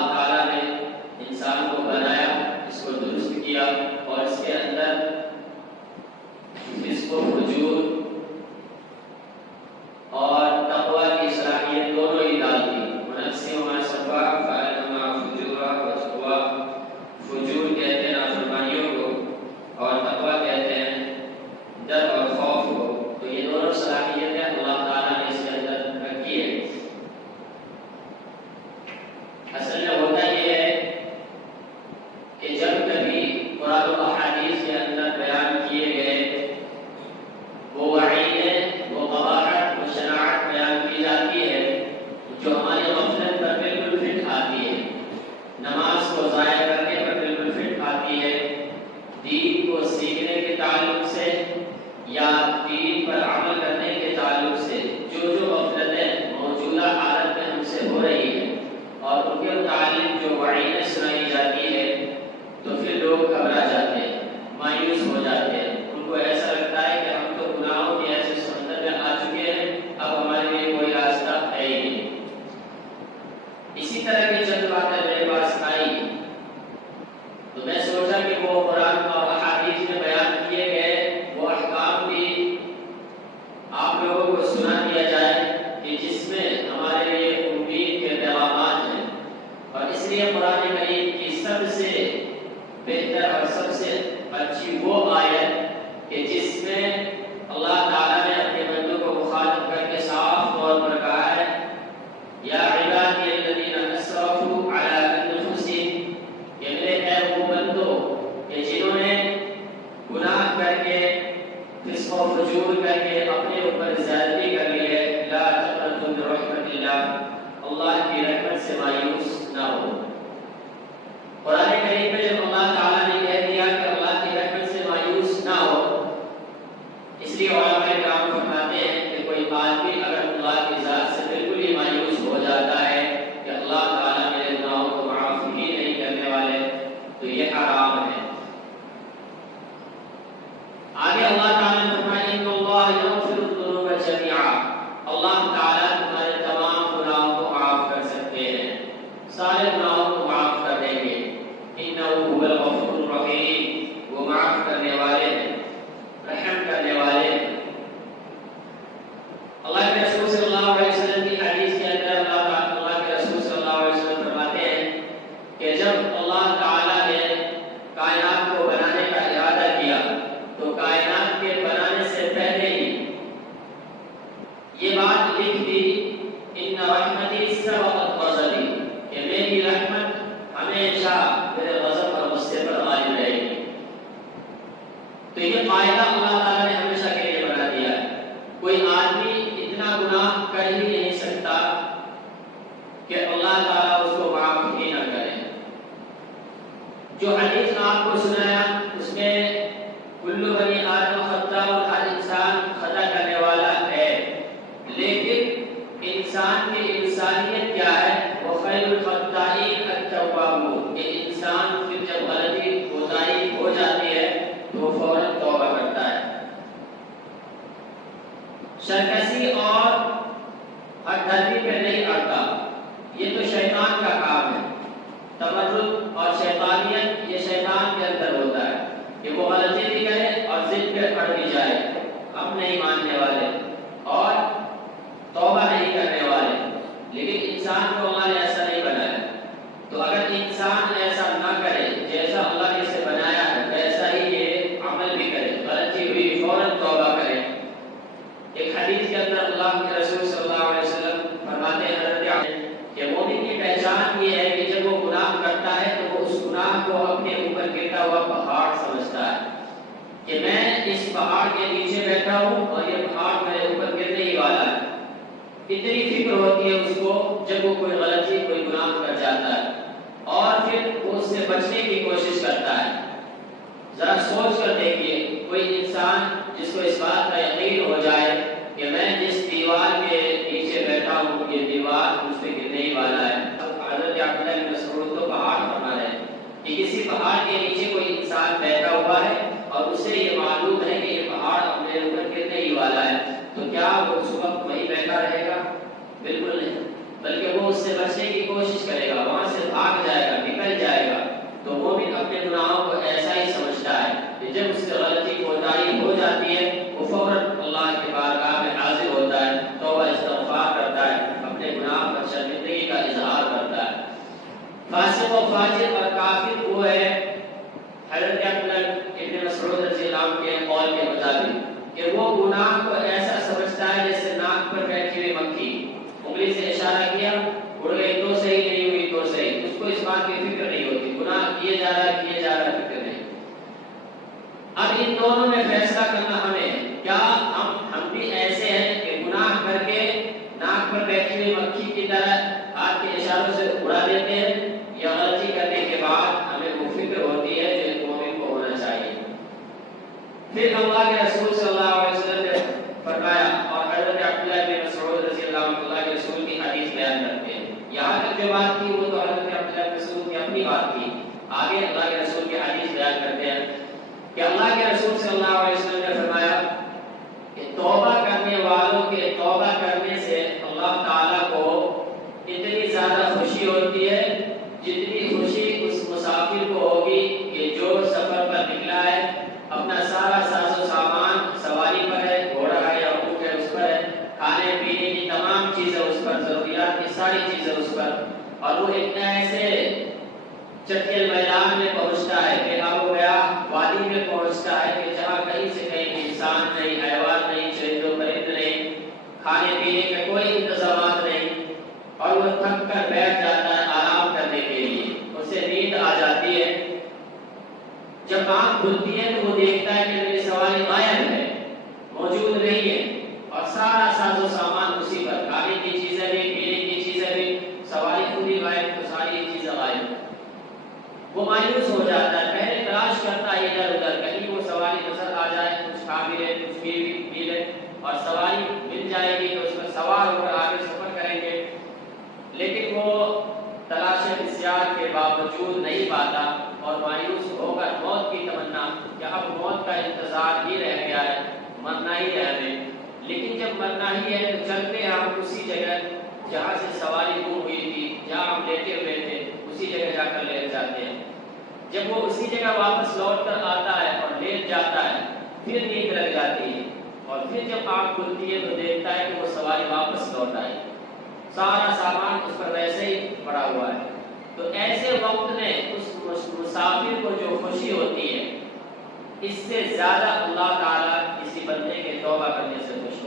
اللہ تعالیٰ نے انسان کو بنایا، اس کو درست کیا اور اس کے اندر اس کو فجور اور تقویٰ کی صلاحیت دونوں ہی ڈال دی۔ ونفسما سوا فألهمها فجورها وتقویٰ، فجور کہتے ہیں نافرمانیوں کو اور تقویٰ کہتے ہیں ڈر اور خوف کو۔ تو یہ دونوں صلاحیتیں اللہ تعالیٰ نے اس کے اندر رکھی ہے۔ اصل میں ہوتا یہ ہے کہ جب کبھی قرآن و احادیث کے اندر بیان کیے گئے وہ وعیدیں، وہ قباحت، وہ شناعت بیان کی جاتی ہے جو ہماری غفلت پر بالکل فٹ آتی ہے، نماز کو ضائع کرنے پر بالکل فٹ آتی ہے، دین کو سیکھنے کے تعلق سے یا دین پر عمل کرنے کے تعلق سے جو غفلتیں موجودہ حالت میں ہم سے ہو رہی ہیں اور ان کے متعلق جو وعیدیں سنائی جاتی ہے تو پھر لوگ گھبرا جاتے ہیں، مایوس ہو جاتے ہیں، ان کو ایسا لگتا ہے کہ ہم تو گناہوں کے ایسے سمندر میں آ چکے ہیں، اب ہمارے لیے کوئی راستہ ہے ہی نہیں۔ اسی طرح کی چند باتیں میرے پاس آئی تو میں سوچا کہ وہ قرآن اور احادیث میں بیان کیے گئے وہ احکام بھی آپ لوگوں کو سنا دیا جائے کہ جس میں ہمارے لیے امید کے پیغامات ہیں۔ اور اس لیے قرآن کریم کی سب سے بہتر اور سب سے اچھی وہ آیت کہ جس میں اللہ تعالیٰ نے اپنے بندوں کو مخاطب کر کے صاف طور پر کہا ہے یا عبادی الذین اسرفوا علی انفسہم، کہ میرے اے وہ بندو کہ جنہوں نے گناہ کر کے فسق و فجور کر کے اپنے اوپر زیادتی کر لی ہے، لا تقنطوا من رحمت اللہ، اللہ کی رحمت سے مایوس نہ ہو۔ قرآن کریم میں جب اللہ تعالیٰ نے کہہ دیا کہ اللہ کی رحمت سے مایوس نہ ہو، اس لیے علماء کرام فرماتے ہیں کہ کوئی آدمی اگر اللہ کی ذات سے بالکل ہی مایوس ہو جاتا ہے کہ اللہ تعالیٰ میرے گناہوں کو معاف ہی نہیں کرنے والے، تو یہ حرام ہے۔ آگے اللہ تعالیٰ نے فرمایا ان اللہ یغفر الذنوب جميعا، اللہ تعالیٰ تمہارے تمام گناہوں کو معاف کر سکتے ہیں، سارے گناہوں کو معاف کر دیں گے۔ انہ هو الغفور الرحیم، وہ معاف کرنے والے ہیں، رحم کرنے والے ہیں۔ اللہ کے رسول صلی اللہ علیہ وسلم کی حدیث کے اندر اللہ کے رسول صلی اللہ علیہ وسلم فرماتے ہیں کہ جب اللہ تعالیٰ نے کائنات کو بنانے کا ارادہ کیا تو کائنات کے بنانے سے پہلے ہی یہ بات لکھ دی ان رحمتی سبقت غضبی، کہ میری رحمت ہمیشہ میرے غضب اور غصے پر غالب رہے گی۔ تو یہ قاعدہ اللہ تعالیٰ نے ہمیشہ کے لیے بنا دیا ہے، کوئی آدمی اتنا گناہ کر ہی نہیں سکتا کہ اللہ تعالیٰ اس کو معاف ہی نہ کرے۔ جو حدیث میں آپ کو سنایا اس میں کل بنی آدم خطاء، ہر انسان خطا کرنے والا ہے، لیکن انسان کی انسانیت کیا ہے؟ وہ خیر الخطائین التوابون، کہ انسان پھر جب غلطی کوتاہی ہو جاتی ہے تو وہ فوراً توبہ کرتا ہے۔ سرکشی اور ہر دھرمی پہ نہیں اڑتا، یہ تو شیطان کا کام ہے۔ تمرد اور شیطانیت یہ شیطان کے اندر ہوتا ہے کہ وہ غلطی بھی کرے اور ضد پہ اڑ بھی جائے، ہم نہیں ماننے والے اور توبہ نہیں کرنے والے، لیکن انسان کو اللہ نے ایسا نہیں بنایا۔ تو اگر انسان ایسا نہ کرے جیسا اللہ نے اسے بنایا ہے ویسا ہی یہ عمل بھی کرے، غلطی ہوئی فوراً توبہ کرے۔ ایک حدیث کے اندر اللہ کے رسول صلی اللہ علیہ وسلم فرماتے ہیں حضرت علی کہ مومن کی پہچان یہ ہے کہ جب وہ گناہ کرتا ہے تو وہ اس گناہ کو اپنے اوپر گرتا ہوا پہاڑ سمجھتا ہے کہ میں اس پہاڑ کے نیچے بیٹھا ہوں اور یہ پہاڑ میرے اوپر گرنے ہی والا ہے۔ اتنی فکر ہوتی ہے اس کو جب وہ کوئی غلطی کوئی گناہ کر جاتا ہے اور پھر وہ اس سے بچنے کی کوشش کرتا ہے۔ ذرا سوچ کر دیکھیے کوئی انسان جس کو اس بات کا یقین ہو جائے کہ میں جس دیوار کے نیچے بیٹھا ہوں یہ دیوار مجھ پہ گرنے ہی والا ہے۔ حضرت عبداللہ بن مسعود تو پہاڑ فرما رہے ہیں کہ کسی پہاڑ کے نیچے کوئی انسان بیٹھا ہوا ہے اور اسے یہ معلوم ہے کہ یہ پہاڑ اپنے اوپر گرنے ہی والا ہے، تو کیا وہ اس وقت وہیں بیٹھا رہے گا؟ بالکل نہیں، بلکہ وہ اس سے بچنے کی کوشش کرے گا، وہاں سے بھاگ گناہوں کو ایسا ہی سمجھتا ہے کہ جب اس سے غلطی کوتاہی ہو جاتی ہے وہ فوراً اللہ کے بارگاہ میں حاضر ہوتا ہے، توبہ استغفار کرتا ہے، اپنے گناہ پر شرمندگی کا اظہار کرتا ہے۔ فاسق و فاجر اور کافر وہ ہے حضرت عبداللہ ابن مسعود رضی اللہ عنہ کے قول کے مطابق کہ وہ گناہ کو ایسا سمجھتا ہے جیسے ناک پر بیٹھی ہوئی مکھی، انگلی سے اشارہ کیا اڑ گئی تو صحیح، نہیں ہوئی تو صحیح، اس کو اس بات کی فکر نہیں ہوتی، گناہ کیے جا رہا فکر نہیں۔ اب ان دونوں میں فیصلہ کرنا ہمیں ہے، کیا ہم بھی ایسے ہیں کہ گناہ کر کے ناک پر بیٹھی ہوئی مکھی کی طرح ہاتھ کے اشاروں سے اڑا دیتے ہیں، یا غلطی کرنے کے بعد ہمیں وہ فکر ہوتی ہے جو ایک مومن کو ہونا چاہیے۔ پھر اللہ کے رسول صلی اللہ علیہ وسلم نے فرمایا، اور حضرت عبداللہ بن مسعود رضی اللہ عنہ اللہ کے رسول کی حدیث بیان کرتے ہیں، یہاں تک جو بات کی وہ تو حضرت عبداللہ بن مسعود کی اپنی بات کی، آگے اللہ کے رسول کی حدیث بیان کرتے ہیں کہ اللہ کے رسول صلی اللہ علیہ وسلم نے فرمایا کہ توبہ کرنے والوں کے توبہ کرنے سے اللہ تعالیٰ کو اتنی زیادہ خوشی ہوتی ہے جتنی خوشی اس مسافر کو ہوگی کہ جو سفر پر نکلا ہے، اپنا سارا ساز و سامان سواری پر ہے، گھوڑا ہے یا اونٹ ہے اس پر ہے، کھانے پینے کی تمام چیزیں اس پر، ضروریات کی ساری چیزیں اس پر، اور وہ اتنا ایسے چٹیل میدان میں پہنچتا ہے کہ اب گیا وادی میں پہنچتا ہے کہ جہاں کہیں سے کہیں انسان نہیں، حیوان نہیں، چرند و پرند نہیں، کھانے پینے کے کوئی انتظامات نہیں، اور وہ تھک کر بیٹھ جاتا ہے آرام کرنے کے لیے، اسے نیند آ جاتی ہے۔ جب آنکھ کھلتی ہے تو وہ دیکھتا ہے کہ میری سواری غائب ہے، موجود نہیں ہے، اور سارا ساز و سامان اسی پر، کھانے کی چیزیں بھی، پینے کی چیزیں بھی، سواری پوری غائب تو ساری چیزیں غائب۔ وہ مایوس ہو جاتا ہے، پہلے تلاش کرتا ہے ادھر ادھر، کہیں وہ سواری نظر آ جائے، کچھ کھا بھی لے، کچھ پی لے، اور سواری مل جائے گی تو اس پر سوار ہو کر آگے سفر کریں گے، لیکن وہ تلاش بسیار کے باوجود نہیں پاتا، اور مایوس ہو کر موت کی تمنا کہ اب موت کا انتظار ہی رہ گیا ہے، مرنا ہی ہے ہمیں۔ لیکن جب مرنا ہی ہے تو چلتے ہیں ہم اسی جگہ جہاں سے سواری گم ہوئی تھی، جہاں ہم لیٹے ہوئے تھے، اسی جگہ جا کر لیٹ جاتے ہیں۔ جب وہ اسی جگہ واپس لوٹ کر آتا ہے اور لیٹ جاتا ہے، پھر نیند لگ جاتی ہے، اور پھر جب آنکھ کھلتی ہے تو دیکھتا ہے کہ وہ سواری واپس لوٹ آئی، سارا سامان اس پر ویسے ہی پڑا ہوا ہے۔ تو ایسے وقت میں اس مسافر کو جو خوشی ہوتی ہے، اس سے زیادہ اللہ تعالیٰ کسی بندے کے توبہ کرنے سے خوش